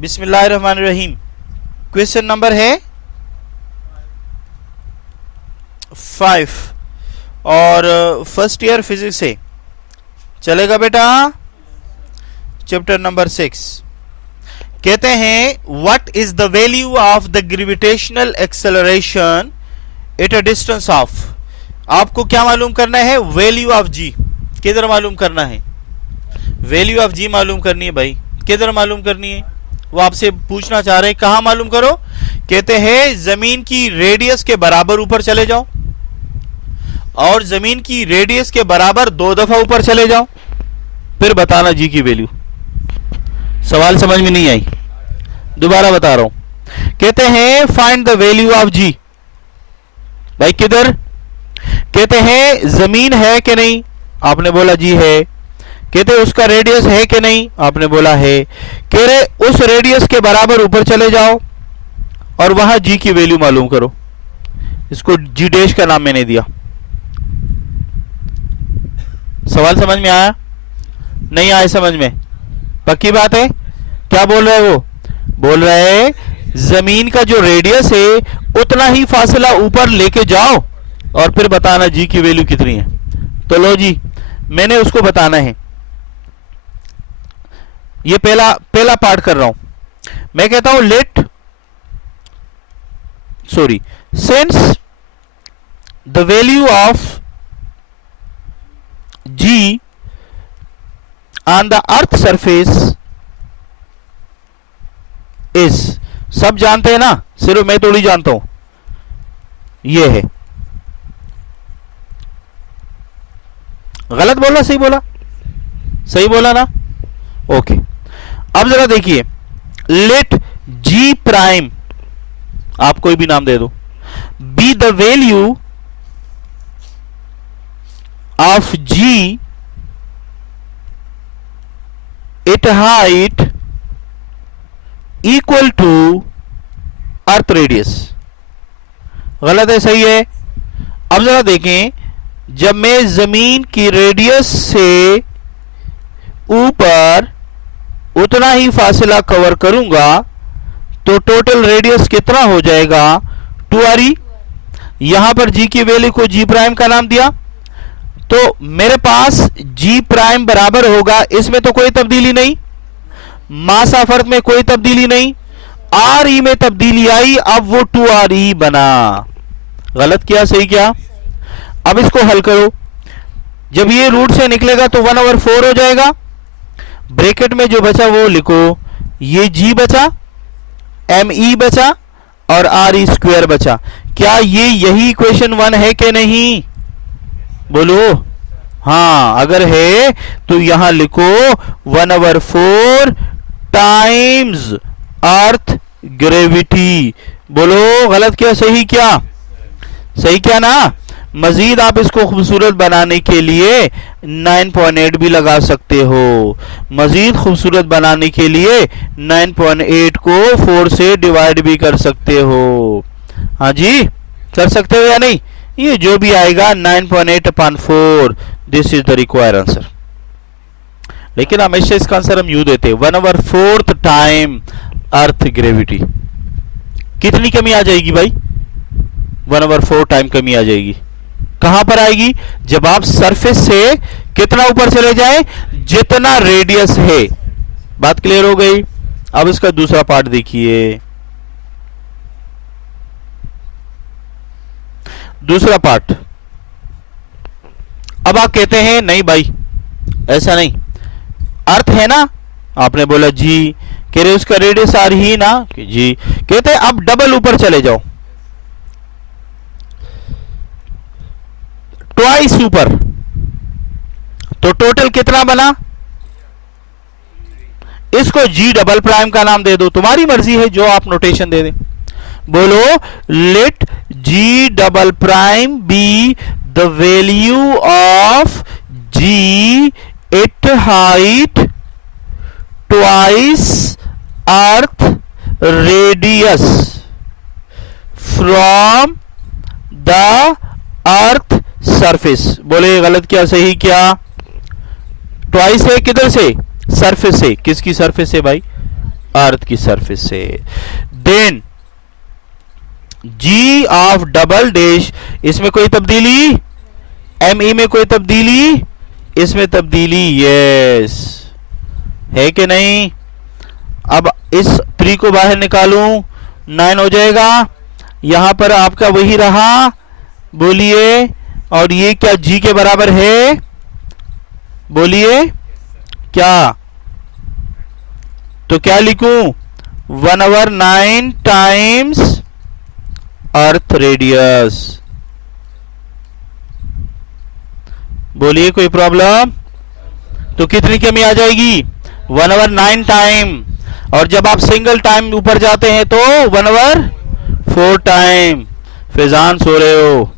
बिस्मिल्लाहिर्रहमानिर्रहीम। Question number है 5 और फर्स्ट ईयर फिजिक्स है, चलेगा बेटा। चैप्टर नंबर 6 कहते हैं what is the value of the gravitational acceleration at a distance of. आपको क्या मालूम करना है? वैल्यू ऑफ जी। किधर मालूम करना है? वैल्यू ऑफ जी मालूम करनी है भाई। किधर मालूम करनी है? वो आपसे पूछना चाह रहे हैं कहां मालूम करो। कहते हैं जमीन की रेडियस के बराबर ऊपर चले जाओ और जमीन की रेडियस के बराबर 2 दफा ऊपर चले जाओ, फिर बताना जी की वैल्यू। सवाल समझ में नहीं आई, दोबारा बता रहा हूं। कहते हैं फाइंड द वैल्यू ऑफ जी। भाई किधर? कहते हैं जमीन है कि नहीं? आपने बोला जी है। कहते उसका रेडियस है कि नहीं? आपने बोला है। कह रहे उस रेडियस के बराबर ऊपर चले जाओ और वहां जी की वैल्यू मालूम करो। इसको जी डैश का नाम मैंने दिया। सवाल समझ में आया? नहीं आया समझ में? पक्की बात है? क्या बोल रहे वो? बोल रहे जमीन का जो रेडियस है उतना ही फासला ऊपर लेके जाओ और फिर बताना जी की वैल्यू कितनी है। तो लो जी, मैंने उसको बताना है। ये पहला पार्ट कर रहा हूं। मैं कहता हूं since the value of g on the earth surface is, सब जानते हैं ना, सिर्फ मैं थोड़ी जानता हूं, ये है। गलत बोला सही बोला? सही बोला ना? ओके। अब जरा देखिए, लेट जी प्राइम, आप कोई भी नाम दे दो, be the value of g at height equal to earth radius. गलत है सही है? अब जरा देखें, जब मैं जमीन की रेडियस से ऊपर उतना ही फासला कवर करूंगा तो टोटल रेडियस कितना हो जाएगा? 2re। यहां पर जी की वैल्यू को जी प्राइम का नाम दिया, तो मेरे पास जी प्राइम बराबर होगा, इसमें तो कोई तब्दीली नहीं, मास ऑफ अर्थ में कोई तब्दीली नहीं, आर ई में तब्दीली आई, अब वो 2re बना। गलत किया सही किया? अब इसको हल करो। जब ये रूट से निकलेगा तो 1/4 हो जाएगा। ब्रैकेट में जो बचा वो लिखो, ये जी बचा, एम ई बचा और आर ई स्क्वायर बचा। क्या ये यही इक्वेशन 1 है कि नहीं? बोलो हाँ। अगर है तो यहां लिखो 1/4 टाइम्स अर्थ ग्रेविटी। बोलो गलत क्या सही क्या? सही क्या ना? मजीद आप इसको खूबसूरत बनाने के लिए 9.8 भी लगा सकते हो। मजीद खूबसूरत बनाने के लिए 9.8 को 4 से डिवाइड भी कर सकते हो। हाँ जी, कर सकते हो या नहीं? ये जो भी आएगा 9.8/4, this is the required answer. लेकिन हमेशा इसका आंसर हम यूं देते, 1/4 टाइम अर्थ ग्रेविटी। कितनी कमी आ जाएगी भाई? 1/4 टाइम कमी आ जाएगी। कहां पर आएगी? जब आप सरफेस से कितना ऊपर चले जाएं, जितना रेडियस है। बात क्लियर हो गई? अब इसका दूसरा पार्ट देखिए। दूसरा पार्ट, अब आप कहते हैं नहीं भाई ऐसा नहीं, अर्थ है ना, आपने बोला जी, कह रहे उसका रेडियस आर ही ना कि जी। कहते हैं अब डबल ऊपर चले जाओ, ट्वाइस ऊपर, तो टोटल कितना बना? इसको जी डबल प्राइम का नाम दे दो, तुम्हारी मर्जी है जो आप नोटेशन दे दें। बोलो let g double prime be the value of g at height twice earth radius from the earth surface. बोले गलत क्या सही क्या? ट्वाइस है किधर से? सरफेस से। किसकी सरफेस से भाई? अर्थ की सरफेस से। Then g of double dash, इसमें कोई तब्दीली, ME में कोई तब्दीली, इसमें तब्दीली, यस है कि नहीं। अब इस 3 को बाहर निकालूं 9 हो जाएगा। यहां पर आपका वही रहा, बोलिए। और ये क्या जी के बराबर है, बोलिए क्या। तो क्या लिखूं, 1/9 टाइम्स अर्थ रेडियस। बोलिए कोई प्रॉब्लम। तो कितनी कमी आ जाएगी, 1/9 टाइम। और जब आप सिंगल टाइम ऊपर जाते हैं तो 1/4 टाइम। फैजान सो रहे हो।